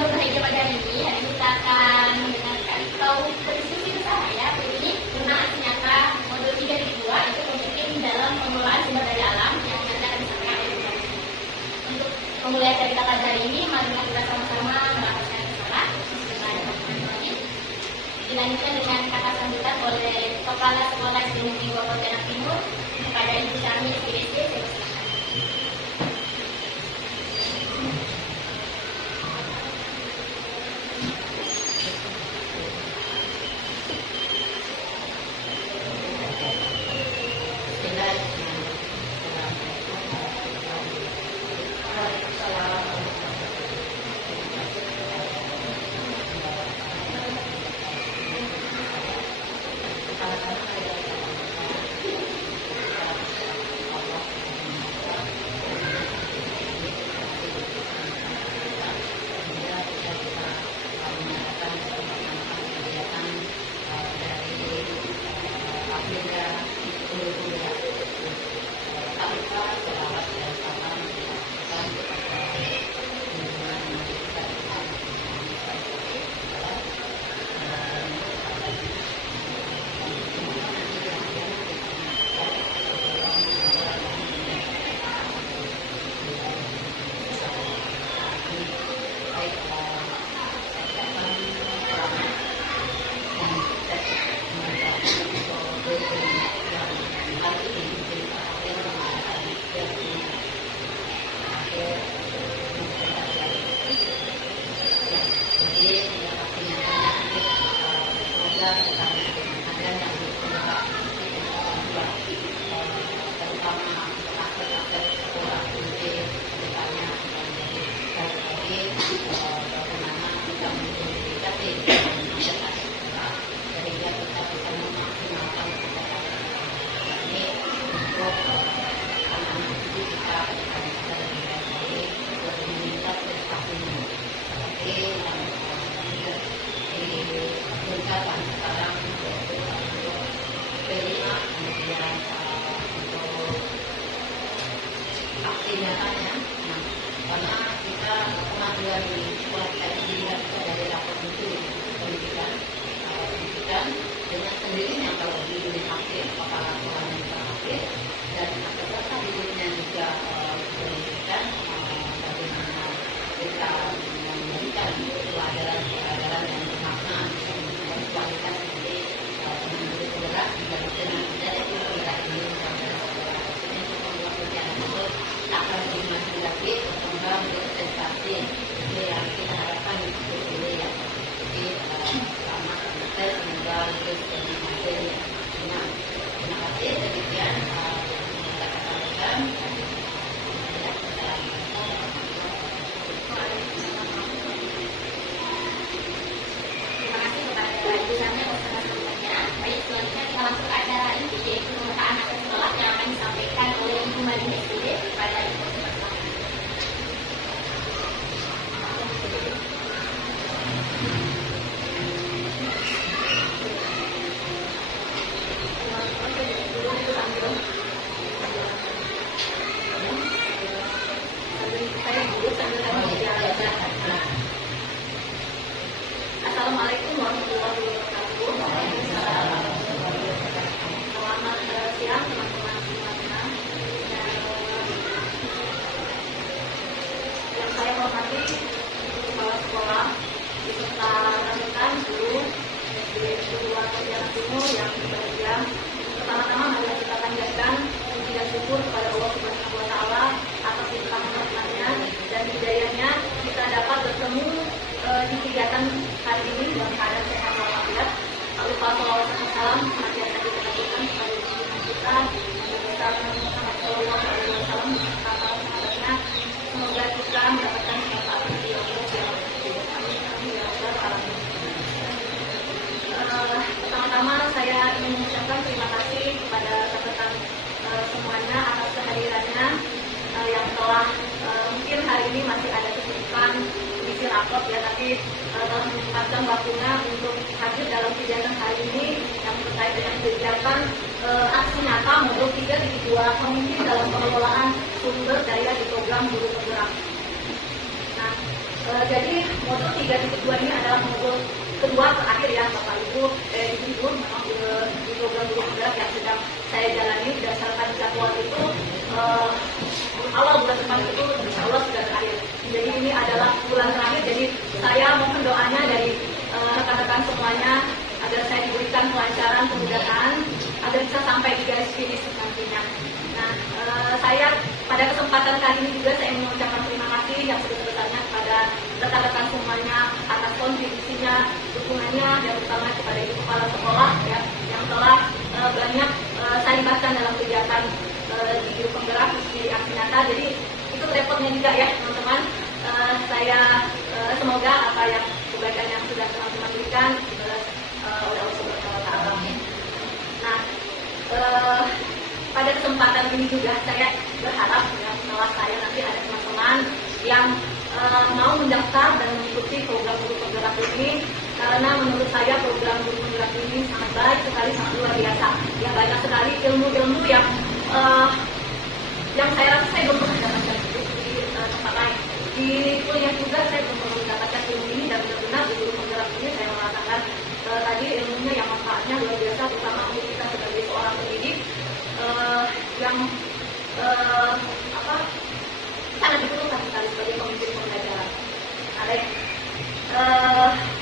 berbahagia pada hari kita akan mendengarkan atau berdiskusi bersama ya ini tentang aksi nyata modul 3 dari 2 itu penting dalam pengelolaan sumber daya alam yang nanti akan disampaikan oleh Bunda. Untuk memulai cerita pada hari ini, mari kita sama-sama melapaskan kesalahan dilanjutkan dengan kata sambutan oleh Kepala Sekolah SD Negeri 2 Pontianak Timur kepada Ibu Sami SPDC. Assalamualaikum warahmatullahi wabarakatuh. Selamat siang teman-teman semuanya. Yang saya hormati kepala sekolah beserta rekan guru SD 2 Pontianak Timur yang berbahagia. Pertama-tama mari kita panjatkan puji dan syukur kepada Allah Subhanahu wa taala atas limpahan rahmatnya dan hidayahnya kita dapat bertemu di kegiatan hari ini dalam keadaan sehat walafiat. Tak lupa salawat dan salam senantiasa kita lakukan kepada junjungan kita Nabi Muhammad SAW beserta para sahabatnya. Semoga kita mendapatkan manfaat dari Allah yang amin ya rabbal alamin. Pertama-tama saya ingin mengucapkan terima kasih kepada rekan-rekan semuanya atas kehadirannya yang telah mungkin hari ini masih ada kesibukan isi rapot ya, tapi telah menyempatkan waktunya untuk hadir dalam kegiatan hari ini yang terkait dengan kegiatan aksi nyata modul 3 di 2 pemimpin dalam pengelolaan sumber daya di program guru penggerak. Nah, jadi modul 3 kedua ini adalah modul kedua terakhir ya Bapak Ibu, Ibu memang di program guru penggerak yang sedang saya jalani berdasarkan jadwal itu awal bulan depan itu insya Allah sudah berakhir. Jadi ini adalah bulan terakhir, jadi saya mohon doanya dari rekan-rekan semuanya agar saya diberikan kelancaran, kemudahan, agar bisa sampai di garis finish nantinya. Nah, saya pada kesempatan kali ini juga saya mengucapkan terima kasih yang sebesar-besarnya kepada rekan-rekan semuanya atas kontribusinya, dukungannya, dan terutama kepada ibu kepala sekolah ya, yang telah banyak saya libatkan dalam kegiatan di guru penggerak di aksi nyata. Jadi itu repotnya juga ya teman-teman. Saya semoga apa yang kebaikan yang sudah teman-teman berikan dibalas oleh Allah Subhanahu wa Ta'ala. Nah, pada kesempatan ini juga saya berharap ya, setelah saya nanti ada teman-teman yang mau mendaftar dan mengikuti program guru penggerak ini, karena menurut saya program guru penggerak ini sangat baik sekali, sangat luar biasa. Ya, banyak sekali ilmu-ilmu yang saya rasa saya belum pernah dapatkan di tempat lain. Di kuliah juga saya belum pernah mendapatkan ilmu ini, dan benar-benar di guru penggerak ini saya merasakan tadi ilmunya yang manfaatnya luar biasa, terutama untuk kita sebagai seorang pendidik yang sangat diperlukan sekali sebagai pemimpin pembelajaran. Baik,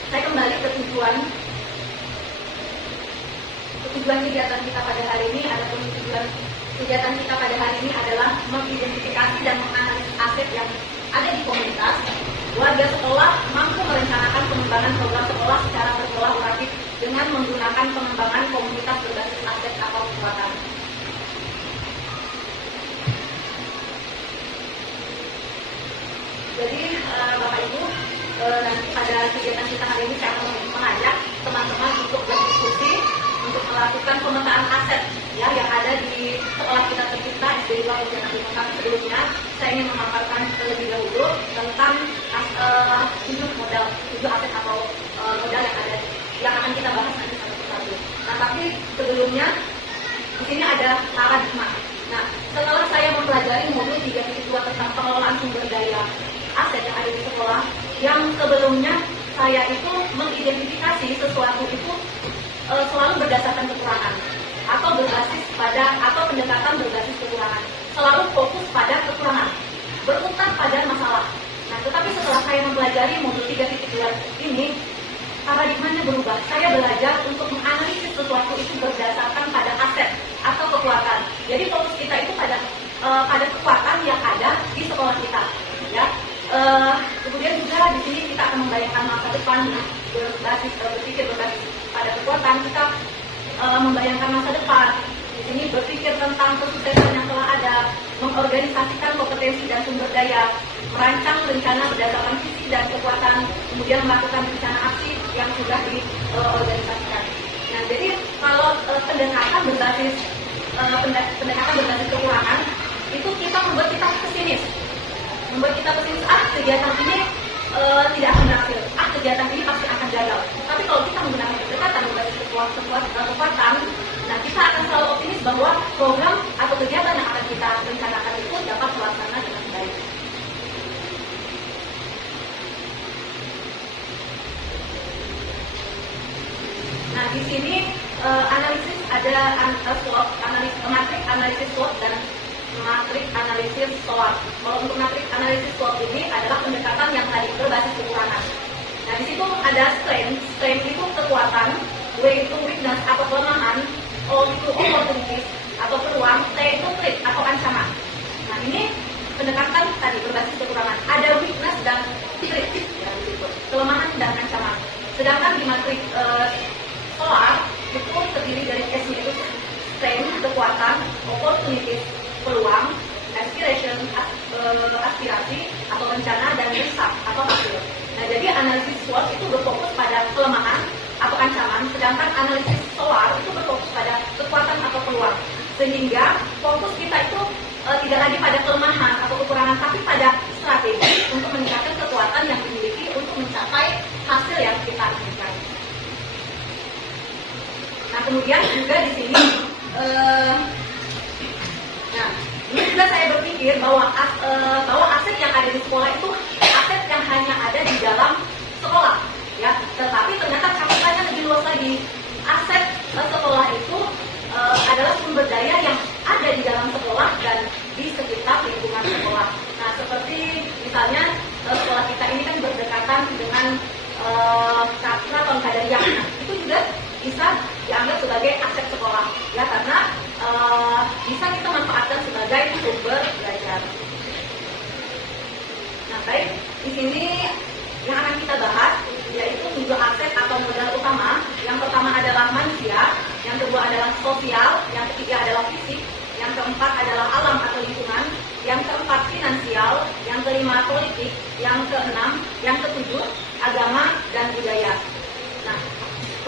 saya kembali ke tujuan kegiatan kita pada hari ini. Adapun tujuan kegiatan kita pada hari ini adalah mengidentifikasi dan menganalisis aset yang ada di komunitas. Warga sekolah mampu merencanakan pengembangan program sekolah secara berkolaboratif dengan menggunakan pengembangan komunitas berbasis aset atau kekuatan. Jadi Bapak Ibu, nanti pada kegiatan kita hari ini saya akan mengajak teman-teman untuk berdiskusi, untuk melakukan pemetaan aset ya yang ada di sekolah kita tercinta SD 2 Pontianak di Mekah. Sebelumnya saya ingin memaparkan terlebih dahulu tentang 7 aset atau modal yang akan kita bahas nanti satu persatu. Nah, tapi sebelumnya di sini ada paradigma. Nah, setelah saya mempelajari modul 3.2 tentang pengelolaan sumber daya aset yang ada di sekolah, yang sebelumnya saya itu mengidentifikasi sesuatu itu selalu berdasarkan kekurangan atau berbasis pada atau pendekatan berbasis kekurangan, selalu fokus pada kekurangan, berutang pada masalah. Nah, tetapi setelah saya mempelajari modul 3.2 ini, paradigmanya berubah. Saya belajar untuk menganalisis sesuatu itu berdasarkan pada aset atau kekuatan. Jadi fokus kita itu pada kekuatan yang ada di sekolah kita, ya. Kemudian juga di sini kita akan membayangkan masa depan berpikir berbasis pada kekuatan. Kita membayangkan masa depan. Di sini berpikir tentang kesuksesan yang telah ada, mengorganisasikan kompetensi dan sumber daya, merancang rencana berdasarkan visi dan kekuatan, kemudian melakukan rencana aksi yang sudah diorganisasikan. Nah, jadi kalau pendekatan berbasis kekurangan itu kita membuat kita pesimis. Kegiatan ini tidak akan berhasil, kegiatan ini pasti akan gagal. Tapi kalau kita menggunakan pendekatan berbasis kekuatan, nah kita akan selalu optimis bahwa program atau kegiatan yang akan kita rencanakan itu dapat terlaksana dengan baik. Nah, di sini analisis ada matrik analisis SWOT dan matrik analisis SWOT. Kalau untuk matrik analisis SWOT ini adalah pendekatan yang tadi berbasis kekurangan. Nah, di situ ada strength itu kekuatan, W itu weakness atau kelemahan, O itu opportunities atau peluang, T itu threat atau ancaman. Nah, ini pendekatan tadi berbasis kekurangan. Ada weakness dan threat, ya, kelemahan dan ancaman. Sedangkan di matrik SWOT itu terdiri dari S itu strength kekuatan, opportunities peluang, aspiration aspirasi atau rencana, dan result atau hasil. Nah, jadi analisis SWOT itu berfokus pada kelemahan atau ancaman, sedangkan analisis SWOT itu berfokus pada kekuatan atau peluang. Sehingga fokus kita itu tidak lagi pada kelemahan atau kekurangan, tapi pada strategi untuk meningkatkan kekuatan yang dimiliki untuk mencapai hasil yang kita inginkan. Nah, kemudian juga di sini ini juga saya berpikir bahwa aset yang ada di sekolah itu aset yang hanya ada di dalam sekolah, ya. Tetapi ternyata cakupannya lebih luas lagi. Aset sekolah itu adalah sumber daya yang ada di dalam sekolah dan di sekitar lingkungan sekolah. Nah, seperti misalnya sekolah kita ini kan berdekatan dengan Keraton Kadariak. Nah, itu juga bisa dianggap sebagai aset sekolah, ya, karena bisa kita manfaatkan sebagai sumber belajar. Nah, baik, di sini yang akan kita bahas yaitu 7 aset atau modal utama. Yang pertama adalah manusia, yang kedua adalah sosial, yang ketiga adalah fisik, yang keempat adalah alam atau lingkungan, yang keempat finansial, yang kelima politik, yang keenam, yang ketujuh agama dan budaya. Nah,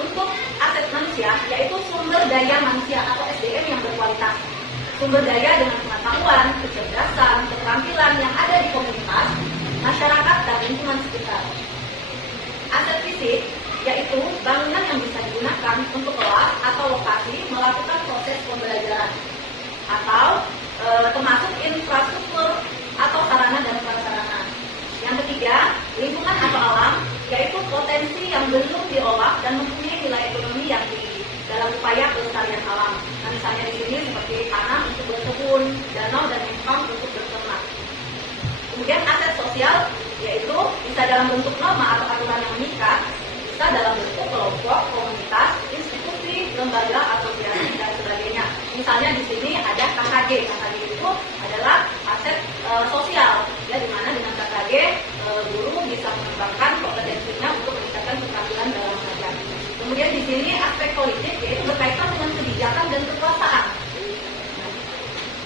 untuk aset manusia yaitu sumber daya manusia atau SDM yang berkualitas. Sumber daya dengan pengetahuan, kecerdasan, keterampilan yang ada di komunitas, masyarakat, dan lingkungan sekitar. Aset fisik yaitu bangunan yang bisa digunakan untuk kelas atau lokasi melakukan proses pembelajaran, atau termasuk infrastruktur atau sarana dan prasarana. Yang ketiga, lingkungan atau alam, yaitu potensi yang belum diolah dan mempunyai nilai ekonomi yang tinggi dalam upaya pelestarian alam. Nah, misalnya di sini seperti tanah untuk berkebun, danau dan empang untuk berternak. Kemudian aset sosial, yaitu bisa dalam bentuk norma atau aturan yang mengikat, bisa dalam bentuk kelompok, komunitas, institusi, lembaga, asosiasi, dan sebagainya. Misalnya di sini ada KKG. KKG itu adalah aset sosial, ya, di mana dengan KKG guru bisa mengembangkan kompetensinya untuk meningkatkan keterampilan dalam mengajar. Kemudian di sini aspek politik, yaitu berkaitan dengan kebijakan dan kekuasaan.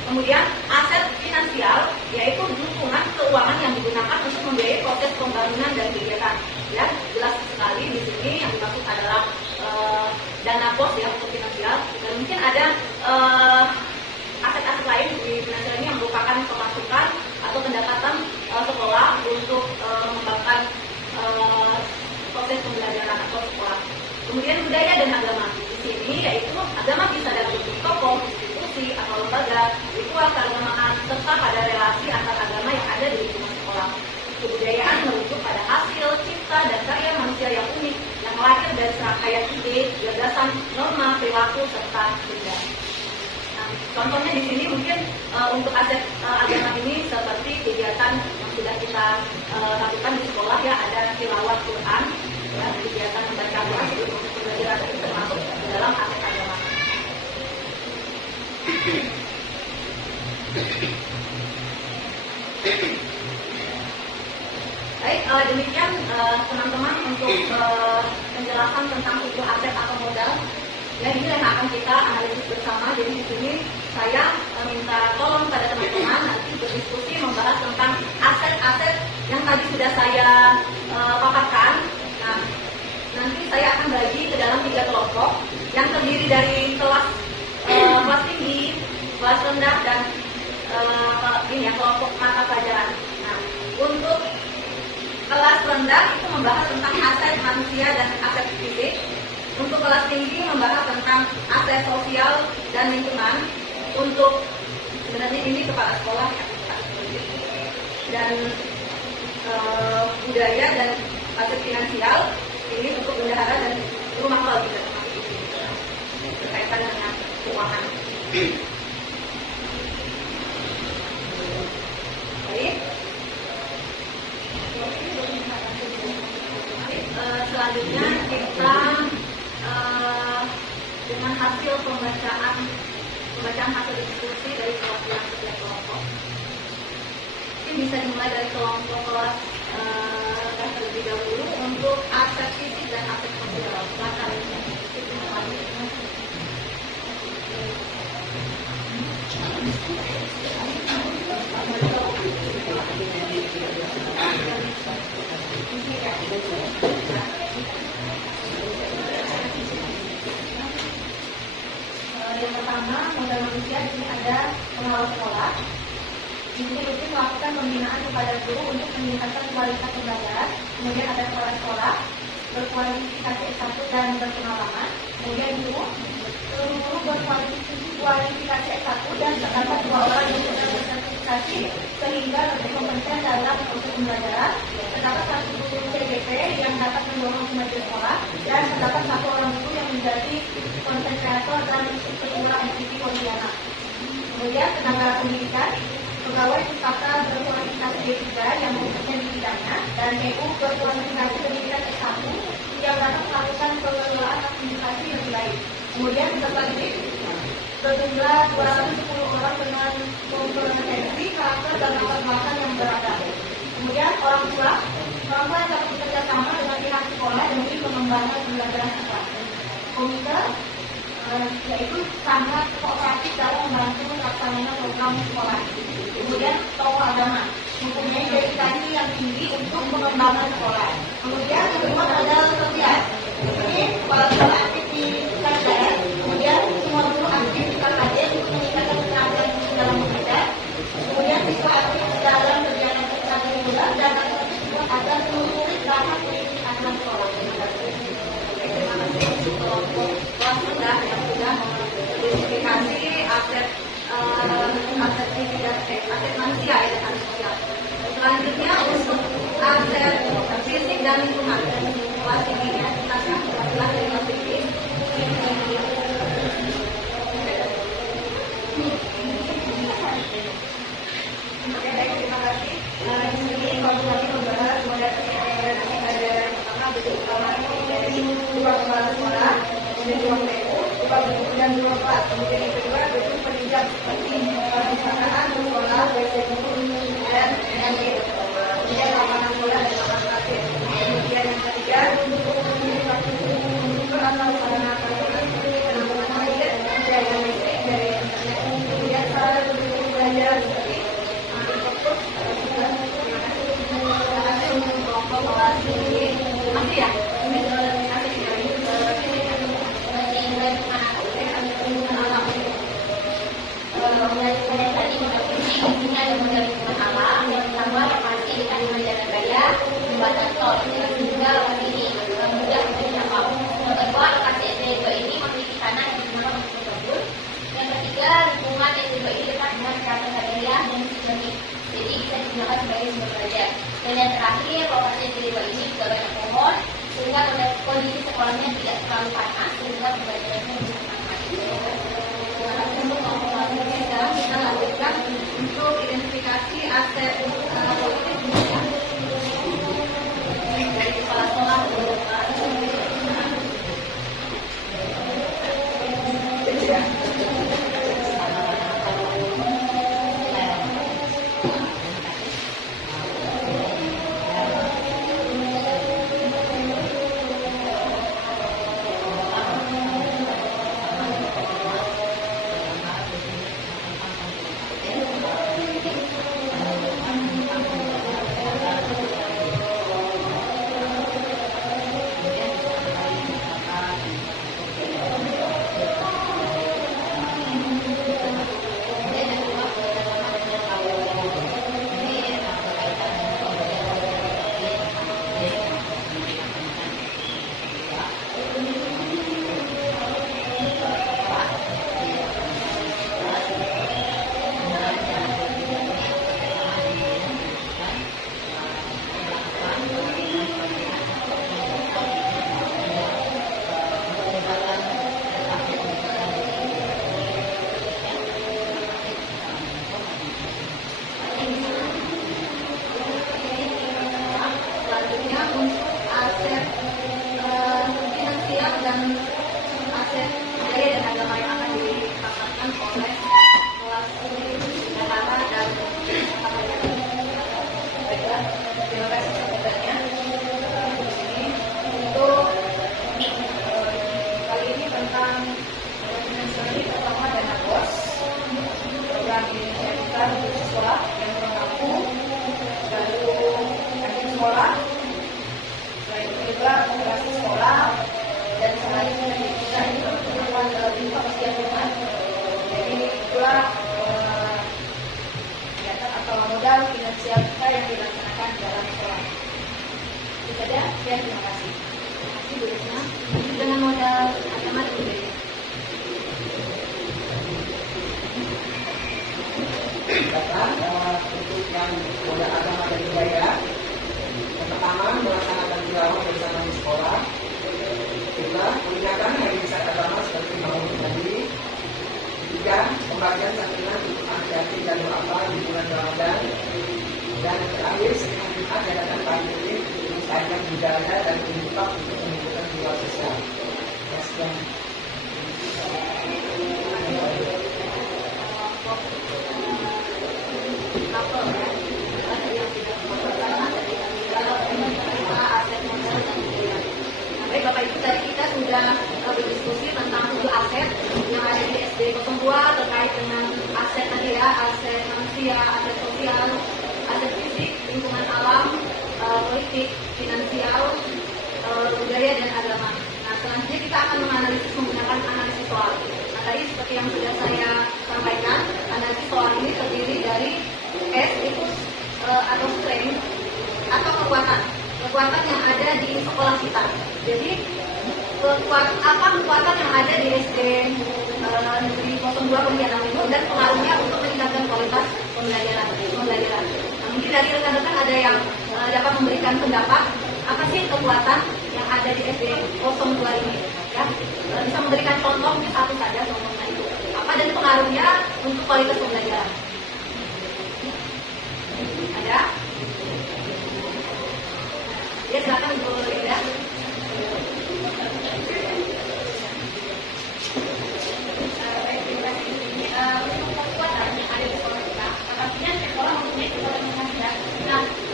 Kemudian aset finansial, yaitu dukungan keuangan yang digunakan untuk membiayai proses pembangunan dan kegiatan. Ya, jelas sekali di sini yang dimaksud adalah dana pos, ya, untuk finansial. Dan mungkin ada aset-aset lain di finansial ini yang merupakan pemasukan atau pendapatan sekolah untuk mengembangkan proses pembelajaran atau sekolah. Kemudian budaya dan agama. Di sini yaitu agama bisa dalam bentuk tokoh, institusi atau lembaga, ritual keagamaan, serta pada relasi antar agama yang ada di lingkungan sekolah. Kebudayaan merujuk pada hasil cipta dan karya manusia yang unik, yang lahir dari serangkaian ide, gagasan, norma, perilaku, serta budaya. Nah, contohnya di sini mungkin untuk aset agama ini seperti kegiatan yang sudah kita lakukan di sekolah, ya, ada tilawah Quran, ya, kegiatan membaca Quran itu untuk pembelajaran itu termasuk dalam aset agama. Baik, demikian teman-teman untuk penjelasan tentang 7 aset atau modal. Ya, ini yang akan kita analisis bersama. Jadi di sini saya minta tolong pada teman-teman nanti berdiskusi membahas tentang aset-aset yang tadi sudah saya paparkan. Nah, nanti saya akan bagi ke dalam 3 kelompok yang terdiri dari kelas tinggi, kelas rendah, dan kelompok mata pelajaran. Nah, untuk kelas rendah itu membahas tentang aset manusia dan aset fisik. Untuk kelas tinggi membahas tentang aset sosial dan lingkungan. Untuk sebenarnya ini kepala sekolah, dan budaya dan aset finansial ini untuk bendahara dan rumah kol juga berkaitan dengan keuangan. Baik. Selanjutnya kita dengan hasil pembacaan hasil diskusi dari perwakilan setiap kelompok. Ini bisa dimulai dari kelompok kelas terlebih dahulu untuk aset fisik dan aset sosial. Silakan. Yang pertama, modal manusia. Di sini ada pengawas sekolah. Di sini rutin melakukan pembinaan kepada guru untuk meningkatkan kualitas pembelajaran. Kemudian ada kepala sekolah berkualifikasi S1 dan berpengalaman. Kemudian guru berkualifikasi S1 dan terdapat 2 orang yang sudah bersertifikasi administrasi sehingga lebih kompeten dalam proses pembelajaran. Terdapat 1 guru CGP yang dapat mendorong kemajuan sekolah dan terdapat 1 orang guru yang menjadi konten kreator dan ketua MCP Pontianak. Kemudian tenaga pendidikan, pegawai pustaka berkualifikasi D3 yang bekerja di bidangnya dan PU berkualifikasi pendidikan S1 yang dapat melakukan pengelolaan administrasi lebih baik. Kemudian peserta didik berjumlah 210 orang dengan kompetensi, karakter dan latar belakang yang beragam. Kemudian orang tua yang dapat bekerja sama dengan pihak sekolah demi pengembangan pembelajaran siswa. Komite yaitu sangat kooperatif dalam membantu pelaksanaan program sekolah. Kemudian tokoh agama mempunyai dedikasi yang tinggi untuk pengembangan sekolah. Kemudian yang kedua ada sosial. Ini kepala sekolah aktif di KKN. Kemudian semua guru aktif di KKN untuk meningkatkan keterampilan dalam bekerja. Kemudian siswa aktif dalam kegiatan ekstrakurikuler dan agar seluruh murid dapat mengikuti aturan sekolah. Terima kasih untuk kelompok kelas rendah yang sudah mengidentifikasi aset manusia ya dan sosial. Selanjutnya untuk aset fisik dan lingkungan kelas tingginya kita silakan dari kelas tinggi. Oke, baik, terima kasih. Di sini kalau kami membahas model pembelajaran pertama bentuk utama dari ruang kepala sekolah, kemudian ruang PU, dan ruang kelas. Kemudian yang kedua bentuk penunjang seperti perpustakaan, sekolah, WC buku, dan lain-lain. Kemudian lapangan bola dan lapangan basket. Kemudian yang ketiga untuk infrastruktur atau sarana prasarana penampungan air, jaringan listrik dari internet. Kemudian sarana pendukung pembelajaran seperti ya. Ada modal lingkungan alam yang pertama lokasi di Kalimantan Raya, jembatan tol dan juga lokasi ini mudah untuk dijangkau. Yang kedua lokasi SD2 ini memiliki tanah yang digunakan untuk berkebun. Yang ketiga lingkungan SD2 ini dekat dengan keraton Sadelia dan Sibeni, jadi bisa digunakan sebagai sumber belajar. Dan yang terakhir lokasi SD2 ini juga banyak pohon sehingga kondisi sekolahnya tidak terlalu panas sehingga pembelajarannya bisa aman. Untuk sekarang kita lanjutkan untuk identifikasi aset politik dari kepala sekolah. Terima kasih. Dengan modal agama dan budaya. berdiskusi tentang 7 aset yang ada di SD 02 terkait dengan aset tadi ya, aset manusia, aset sosial, aset fisik, lingkungan alam, politik, finansial, budaya dan agama. Nah, selanjutnya kita akan menganalisis menggunakan analisis soal. Nah, tadi seperti yang sudah saya sampaikan, analisis soal ini terdiri dari S itu atau strength atau kekuatan yang ada di sekolah kita. Jadi kekuatan yang ada di SD Negeri 02 Pontianak Timur dan pengaruhnya untuk meningkatkan kualitas pembelajaran. Nah, mungkin dari rekan-rekan ada yang dapat memberikan pendapat apa sih kekuatan yang ada di SD 02 ini, ya? Bisa memberikan contoh, mungkin satu saja contohnya itu apa dan pengaruhnya untuk kualitas pembelajaran. Ada? Ya, silakan Bu Linda.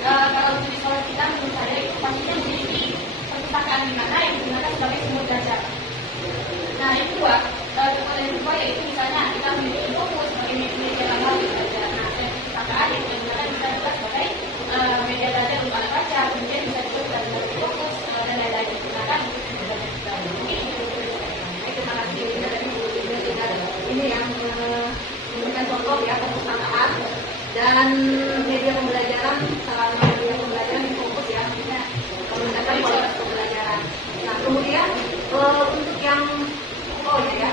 Kalau di sekolah kita menurut saya itu pastinya memiliki perpustakaan di mana yang digunakan sebagai sumber belajar. Nah, yang kedua, kekuatan yang kedua yaitu misalnya kita memiliki buku sebagai media belajar. Nah, perpustakaan yang digunakan bisa juga sebagai media belajar untuk anak baca, kemudian bisa juga sebagai buku dan lain-lain digunakan untuk belajar kita. Terima kasih dari Bu Linda. Ini yang memberikan contoh ya, perpustakaan dan media pembelajaran, salah satu media pembelajaran yang fokus ya, meningkatkan kualitas pembelajaran. Nah, kemudian untuk yang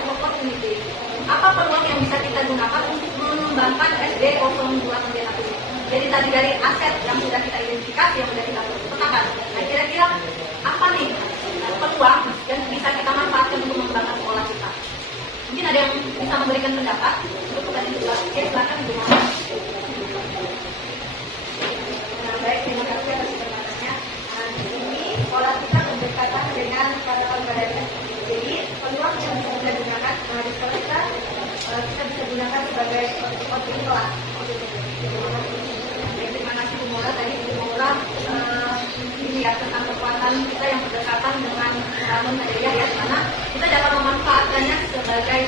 opportunity, apa peluang yang bisa kita gunakan untuk mengembangkan SD 02 Pontianak ini? Jadi tadi dari aset yang sudah kita identifikasi, yang sudah kita petakan. Nah, kira-kira apa nih peluang yang bisa kita manfaatkan untuk mengembangkan sekolah kita? Mungkin ada yang bisa memberikan pendapat untuk tadi juga. Oke, silakan Bu. Baik, terima kasih atas kesempatannya. Nah, ini sekolah kita berdekatan dengan protokol badannya. Jadi peluang yang bisa kita gunakan di sekolah kita bisa gunakan sebagai output kelas. Terima kasih Bu Maura. Tadi Bu Maura ini ya tentang kekuatan kita yang berdekatan dengan bangun budaya ya, mana kita dapat memanfaatkannya sebagai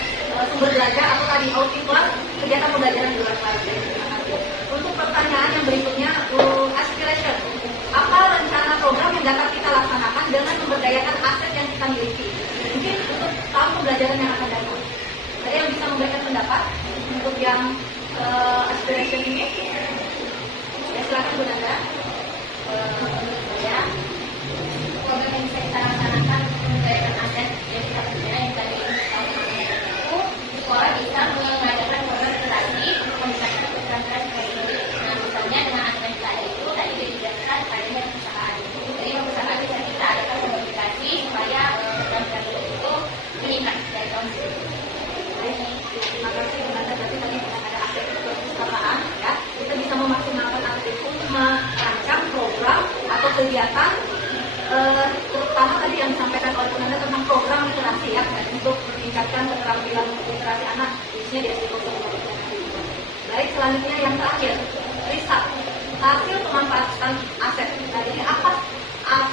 sumber belajar atau tadi output kelas kegiatan pembelajaran di luar kelas. Terima kasih. Untuk pertanyaan yang berikutnya, aspiration. Apa rencana program yang dapat kita laksanakan dengan memberdayakan aset yang kita miliki? Mungkin untuk tahun pembelajaran yang akan datang. Ada yang bisa memberikan pendapat untuk yang aspiration ini? Ya, silakan Bu Nanda. Ya, program yang bisa kita laksanakan untuk memberdayakan aset yang kita punya yang tadi itu sekolah bisa mengadakan program literasi untuk meningkatkan keterampilan ini. Nah, misalnya dengan aspek tadi itu tadi dijelaskan adanya perpustakaan. Jadi perpustakaan bisa kita adakan modifikasi supaya keterampilan itu meningkat dari tahun sebelumnya. Terima kasih Bu Nanda. Berarti tadi ada aspek perpustakaan ya. Kita bisa memaksimalkan aspek itu merancang program atau kegiatan terutama tadi yang disampaikan oleh Bu Nanda tentang program literasi ya untuk meningkatkan keterampilan literasi anak khususnya di SD 02. Baik, selanjutnya yang terakhir, riset hasil pemanfaatan aset. Nah, ini apa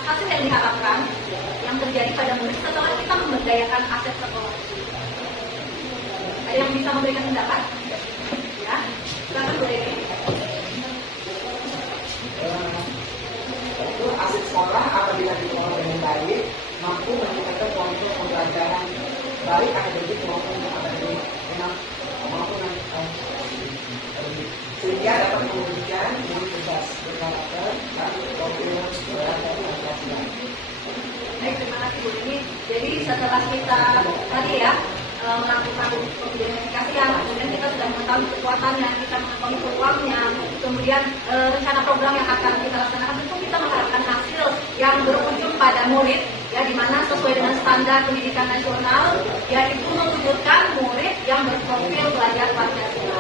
hasil yang diharapkan yang terjadi pada murid setelah kita memberdayakan aset sekolah? Ada yang bisa memberikan pendapat? Ya, silakan Bu Dewi. Itu aset sekolah apabila dikelola dengan baik mampu meningkatkan kualitas pembelajaran baik akademik maupun akademik maupun sehingga dapat mewujudkan murid berkarakter dan profil belajar yang berhasil. Baik, terima kasih Bu Dewi. Jadi setelah kita tadi ya melakukan identifikasian, kemudian kita sudah mengetahui kekuatannya, kita mengetahui peluangnya, kemudian rencana program yang akan kita laksanakan, tentu kita mengharapkan hasil yang berujung pada murid ya, di mana sesuai dengan standar pendidikan nasional yaitu mewujudkan murid yang berprofil belajar Pancasila.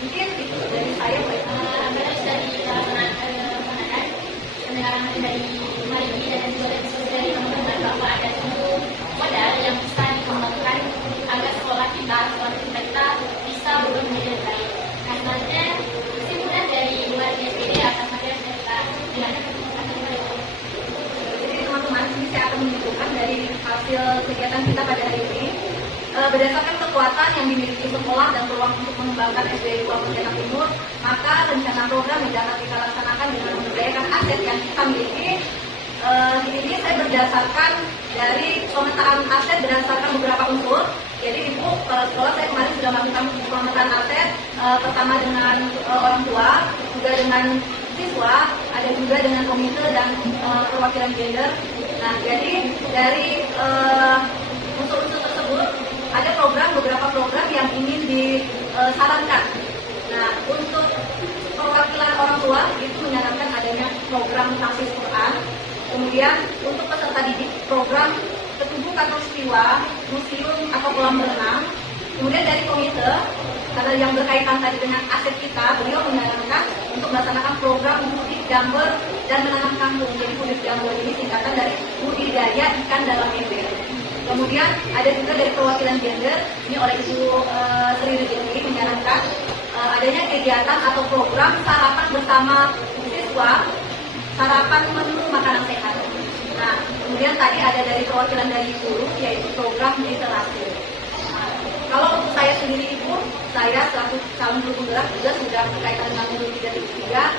Mungkin itu dari saya dari pendengaran dari Marigi dan juga dari teman-teman bahwa ada satu modal yang bisa dikembangkan agar sekolah kita bisa berubah menjadi baik. Nah, selanjutnya kesimpulan dari Marigi sendiri akan hadir kita dengan kesempatan berikut. Jadi teman-teman hasil kegiatan kita pada hari ini. Berdasarkan kekuatan yang dimiliki sekolah dan peluang untuk mengembangkan SDI 2 Pontianak Timur, maka rencana program yang dapat kita laksanakan dengan memberdayakan aset yang kita miliki. Ini saya berdasarkan dari pemetaan aset berdasarkan beberapa unsur. Jadi di buku kepala sekolah saya kemarin sudah melakukan pemetaan aset, pertama dengan orang tua, juga dengan siswa, ada juga dengan komite dan perwakilan gender. Nah, jadi dari unsur-unsur tersebut ada beberapa program yang ingin disarankan. Nah, untuk perwakilan orang tua itu menyarankan adanya program tahfiz Quran. Kemudian untuk peserta didik program ketubuh katulistiwa, museum atau kolam renang. Kemudian dari komite, karena yang berkaitan tadi dengan aset kita, beliau menyarankan untuk melaksanakan program mudik jamber dan menanam kangkung. Jadi mudik jamber ini singkatan dari budidaya ikan dalam ember. Kemudian ada juga dari perwakilan gender, ini oleh Ibu Sri Rejeki menyarankan adanya kegiatan atau program sarapan bersama siswa, sarapan menu makanan sehat. Nah, kemudian tadi ada dari perwakilan dari guru, yaitu program literasi. Kalau untuk saya sendiri Ibu, saya selaku calon guru penggerak juga sudah berkaitan dengan Guru 3.3.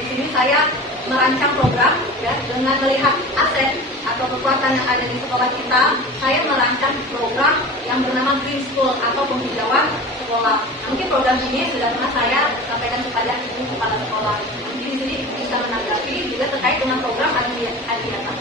Di sini saya merancang program ya, dengan melihat aset atau kekuatan yang ada di sekolah kita. Saya merancang program yang bernama Green School atau penghijauan sekolah. Nah, mungkin program ini sudah pernah saya sampaikan kepada Ibu kepala sekolah. Mungkin di sini bisa menanggapi juga terkait dengan program Adiata.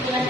Dengan